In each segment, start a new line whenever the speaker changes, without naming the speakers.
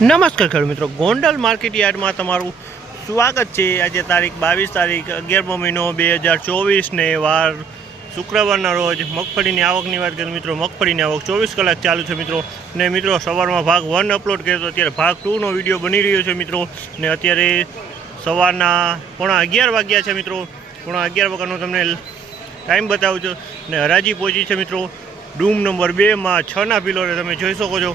નમસ્કાર ખેડૂત મિત્રો. ગોંડલ માર્કેટ યાર્ડમાં તમારું સ્વાગત છે. આજે તારીખ બાવીસ તારીખ અગિયારમો મહિનો બે હજાર ચોવીસને વાર શુક્રવારના રોજ મગફળીની આવકની વાત કરીએ મિત્રો મગફળીની આવક ચોવીસ કલાક ચાલુ છે મિત્રો. ને મિત્રો સવારમાં ભાગ વન અપલોડ કર્યો હતો અત્યારે ભાગ ટુનો વીડિયો બની રહ્યો છે મિત્રો. ને અત્યારે સવારના પોણા અગિયાર વાગ્યા છે મિત્રો. પોણા અગિયાર વાગ્યાનો તમને ટાઈમ બતાવું છું. ને હરાજી પહોંચી છે મિત્રો. રૂમ નંબર બેમાં છના પિલોરે તમે જોઈ શકો છો.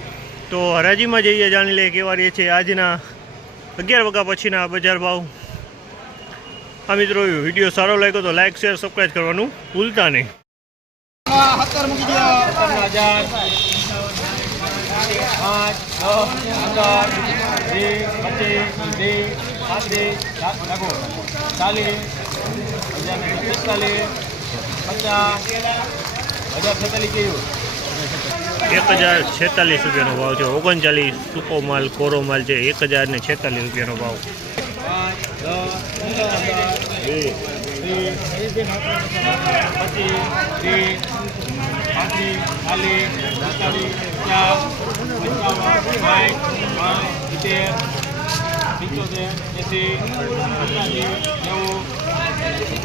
તો હરાજીમાં જઈએ જાણી લઈએ કેવા રહે છે આજના અગિયાર વાગ્યા પછીના બજાર ભાવ આ મિત્રો વીડિયો સારો લાગ્યો તો લાઈક શેર સબસ્ક્રાઈબ કરવાનું ભૂલતા નહીં
પચીસ હજાર છેતાલીસ કેવું
એક હજાર છેતાલીસ રૂપિયાનો ભાવ છે ઓગણચાલીસ સૂકો માલ કોરો માલ છે એક હજાર ને છેતાલીસ રૂપિયાનો ભાવ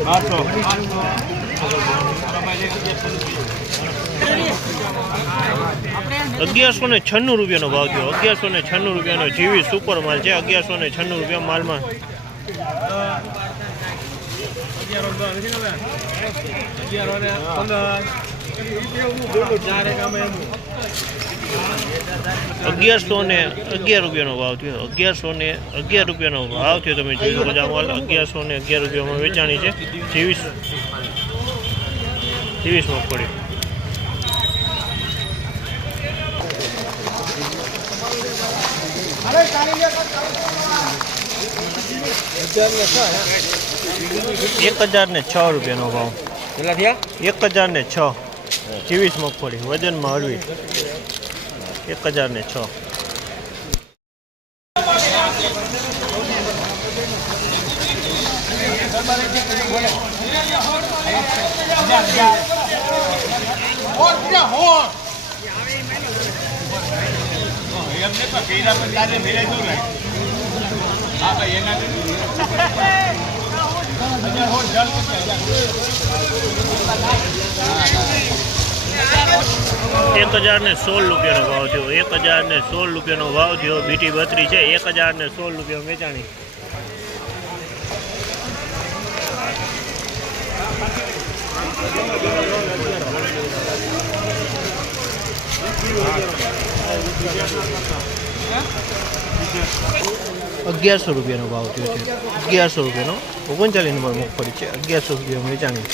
પાંચ
અગિયારસો ને છન્નું રૂપિયાનો ભાવ થયો. અગિયારસો ને છન્નું રૂપિયાનો જીવી સુપર માલ છે. અગિયારસો ને છન્નું રૂપિયા માલમાં. અગિયારસો ને અગિયાર રૂપિયાનો ભાવ થયો. અગિયારસો ને અગિયાર રૂપિયાનો ભાવ થયો. તમે જોઈ શકો છો માલ. અગિયારસો ને અગિયાર રૂપિયામાં વેચાણી છે. ત્રેવીસ ત્રેવીસ મગફળી એક હજાર ને છ રૂપિયાનો ભાવ.
કેટલા થયા?
એક હજાર ને છ. ત્રેવીસ મગફળી વજનમાં હળવી. એક હજાર ને છ.
એમને પણ પેલા પર તારે દઉં ને. હા, ભાઈ, એના
એક હજાર ને સોળ રૂપિયાનો ભાવ થયો. એક હજાર ને સોળ રૂપિયાનો ભાવ થયો. બીટી બત્રી છે, એક હજાર ને સોળ રૂપિયા વેચાણી. અગિયારસો રૂપિયાનો ભાવ થયો છે. અગિયારસો રૂપિયાનો. ઓગણચાલીસ નંબર મગફળી છે. અગિયારસો રૂપિયા વેચાણી.